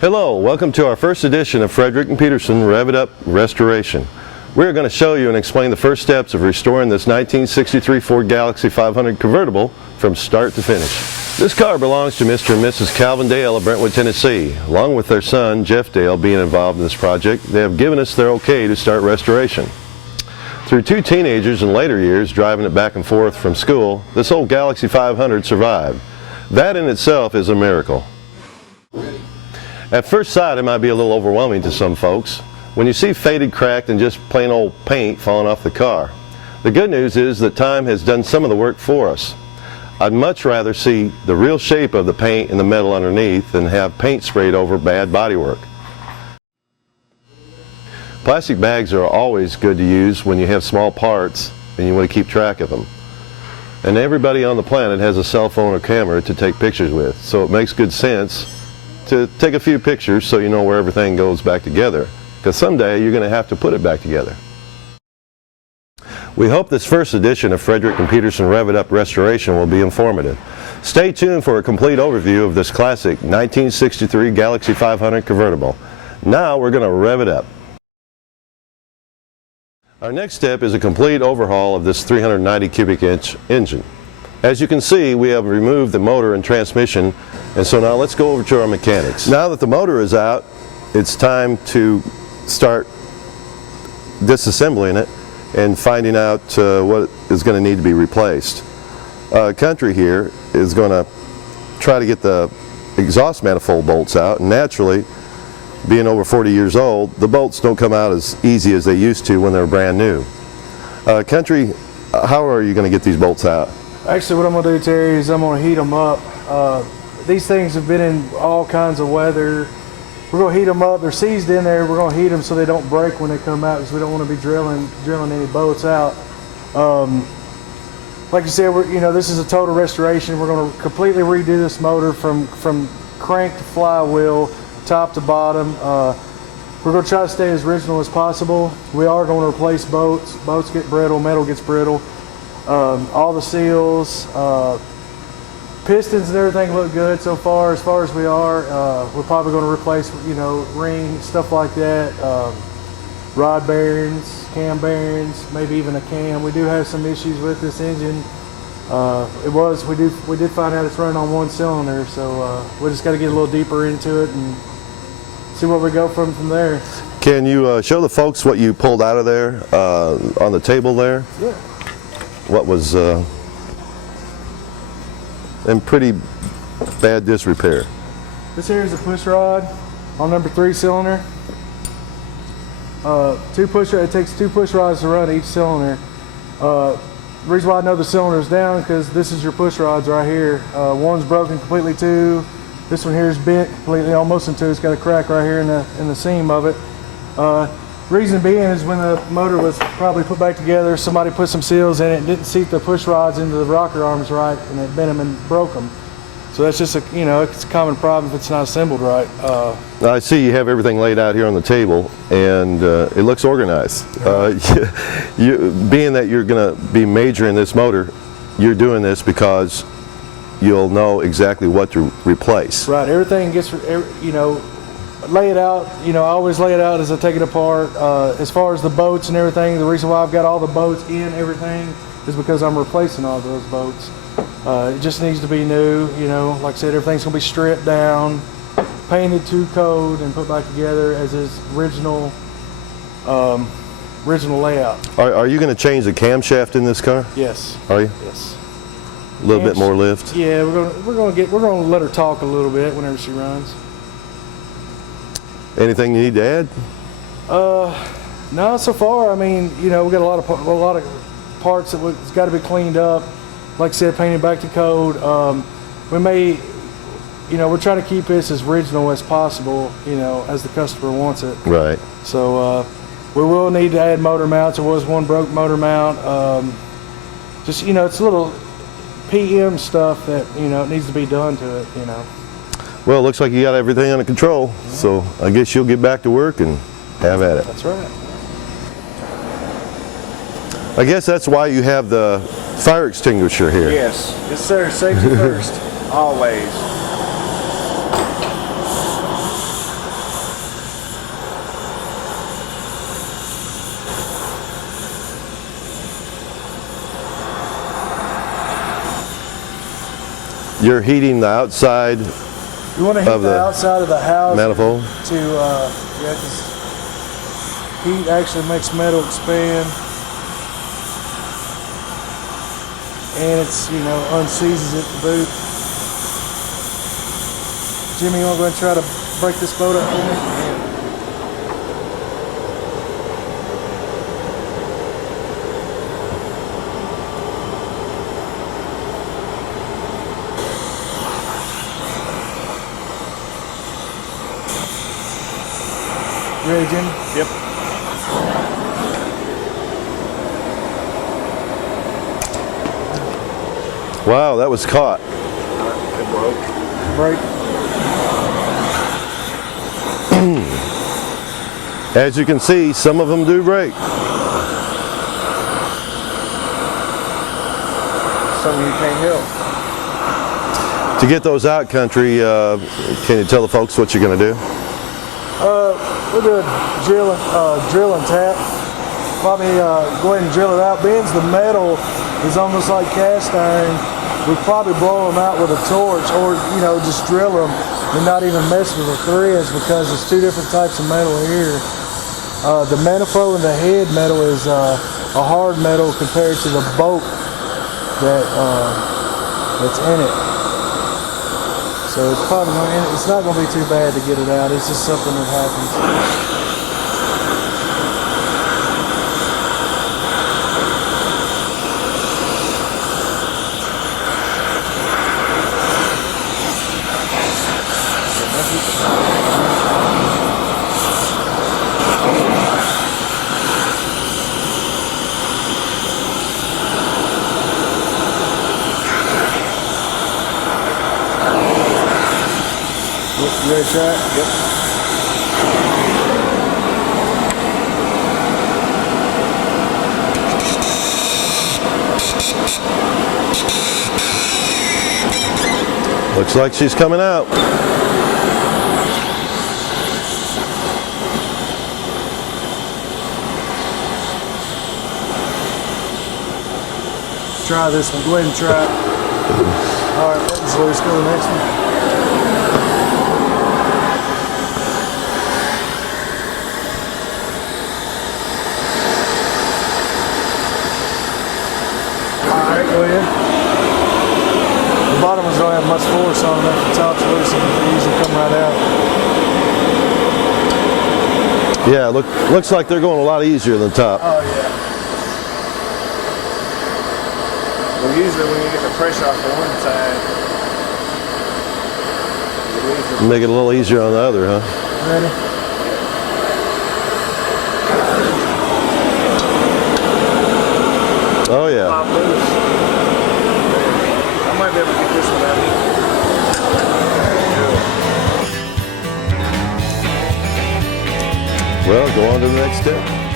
Hello, welcome to our first edition of Frederick & Peterson Rev It Up Restoration. We're going to show you and explain the first steps of restoring this 1963 Ford Galaxie 500 convertible from start to finish. This car belongs to Mr. and Mrs. Calvin Dale of Brentwood, Tennessee. Along with their son, Jeff Dale, being involved in this project, they have given us their okay to start restoration. Through two teenagers in later years driving it back and forth from school, this old Galaxie 500 survived. That in itself is a miracle. At first sight, it might be a little overwhelming to some folks when you see faded, cracked, and just plain old paint falling off the car. The good news is that time has done some of the work for us. I'd much rather see the real shape of the paint and the metal underneath than have paint sprayed over bad bodywork. Plastic bags are always good to use when you have small parts and you want to keep track of them. And everybody on the planet has a cell phone or camera to take pictures with, so it makes good sense to take a few pictures so you know where everything goes back together, because someday you're going to have to put it back together. We hope this first edition of Frederick & Peterson Rev It Up Restoration will be informative. Stay tuned for a complete overview of this classic 1963 Galaxie 500 convertible. Now we're going to rev it up. Our next step is a complete overhaul of this 390 cubic inch engine. As you can see, we have removed the motor and transmission, and so now let's go over to our mechanics. Now that the motor is out, it's time to start disassembling it and finding out what is going to need to be replaced. Country here is going to try to get the exhaust manifold bolts out, and naturally, being over 40 years old, the bolts don't come out as easy as they used to when they were brand new. Country, how are you going to get these bolts out? Actually, what I'm going to do, Terry, is I'm going to heat them up. These things have been in all kinds of weather. We're going to heat them up. They're seized in there. We're going to heat them so they don't break when they come out, because we don't want to be drilling any bolts out. Like you said, this is a total restoration. We're going to completely redo this motor from crank to flywheel, top to bottom. We're going to try to stay as original as possible. We are going to replace bolts. Bolts get brittle, metal gets brittle. All the seals, pistons and everything look good so far. As far as we are, we're probably going to replace, rings, stuff like that, rod bearings, cam bearings, maybe even a cam. We do have some issues with this engine. We did find out it's running on one cylinder, so we just got to get a little deeper into it and see where we go from there. Can you show the folks what you pulled out of there on the table there? Yeah. What was in pretty bad disrepair? This here is a push rod on number 3 cylinder. It takes 2 push rods to run each cylinder. The reason why I know the cylinder is down, because this is your push rods right here. One's broken completely too. This one here is bent completely, almost in two. It's got a crack right here in the seam of it. Reason being is when the motor was probably put back together, somebody put some seals in it and didn't seat the push rods into the rocker arms right, and it bent them and broke them. So that's just it's a common problem if it's not assembled right. Now I see you have everything laid out here on the table, and it looks organized. Being that you're going to be majoring this motor, you're doing this because you'll know exactly what to replace. Right. Everything gets lay it out. I always lay it out as I take it apart. As far as the boats and everything, the reason why I've got all the boats in everything is because I'm replacing all those boats. It just needs to be new. Like I said, everything's going to be stripped down, painted to code, and put back together as is original layout. Are you going to change the camshaft in this car? Yes. Are you? Yes. A little bit more lift? Yeah, we're going to let her talk a little bit whenever she runs. Anything you need to add? No, so far. We got a lot of parts that's got to be cleaned up. Like I said, painted back to code. We're trying to keep this as original as possible. As the customer wants it. Right. So we will need to add motor mounts. There was one broke motor mount. It's a little PM stuff that it needs to be done to it. Well, it looks like you got everything under control, so I guess you'll get back to work and have at it. That's right. I guess that's why you have the fire extinguisher here. Yes. Yes, sir. Safety first. Always. you're heating the outside You want to heat of the the outside of the house manifold. to, yeah, because heat actually makes metal expand. And it's, you know, unseizes it to boot. Jimmy, you want to go ahead and try to break this boat up for me? You ready, Jimmy? Yep. Wow, that was caught. It broke. Break. As you can see, some of them do break. Something you can't help. To get those out, country, can you tell the folks what you're going to do? We'll do a drill and tap. Probably go ahead and drill it out. Being the metal is almost like cast iron, we'd probably blow them out with a torch, or you know, just drill them and not even mess with the threads, because there's two different types of metal here. The manifold and the head metal is a hard metal compared to the bolt that's in it. So it's probably it's not going to be too bad to get it out. It's just something that happens. You ready to try it? Yep. Looks like she's coming out. Try this one. Go ahead and try it. All right, let's go to the next one. All right, go ahead. The bottom ones don't have much force on them. The top's loose and they usually come right out. Yeah, looks like they're going a lot easier than the top. Oh yeah. Well, usually when you get the pressure off the one side, Make it a little easier on the other, huh? Ready? Oh yeah. pop loose. I might be able to get this one out. Well, go on to the next step.